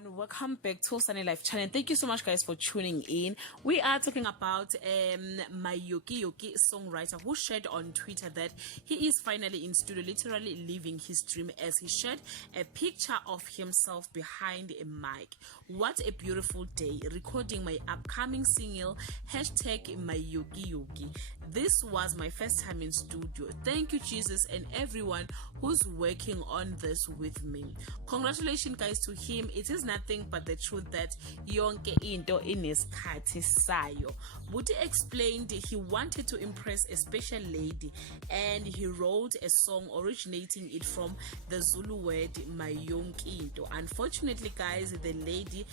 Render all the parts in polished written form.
everyone, welcome back to Sunny Life channel. Thank you so much guys for tuning in. We are talking about my Yoki songwriter who shared on Twitter that he is finally in studio, literally living his dream, as he shared a picture of himself behind a mic. What a beautiful day, recording my upcoming single, hashtag my Yoki. This was my first time in studio. Thank you Jesus and everyone who's working on this with me. Congratulations guys to him. It is nothing but the truth that yonke into inesikhathi sayo. Vhudi explained he wanted to impress a special lady and he wrote a song originating it from the Zulu word mayonkinto. Unfortunately guys, the lady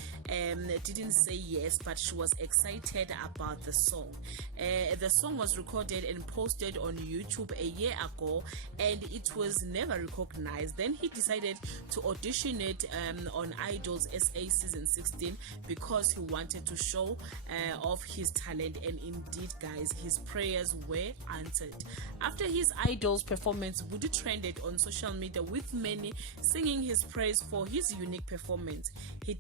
didn't say yes, but she was excited about the song. The song was recorded and posted on YouTube a year ago and it was never recognized. Then he decided to audition it on Idol's SA season 16 because he wanted to show off his talent, and indeed guys, his prayers were answered. After his Idol's performance, Vhudi trended on social media with many singing his praise for his unique performance. He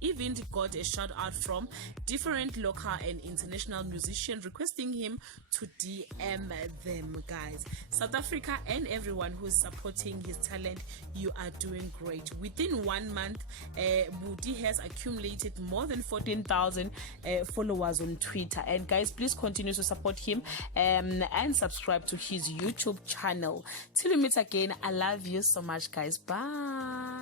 even got a shout out from different local and international musicians requesting him to DM them. Guys, South Africa and everyone who is supporting his talent, you are doing great. Within 1 month, Vhudi has accumulated more than 14,000 followers on Twitter. And guys, please continue to support him and subscribe to his YouTube channel. Till we meet again, I love you so much guys. Bye.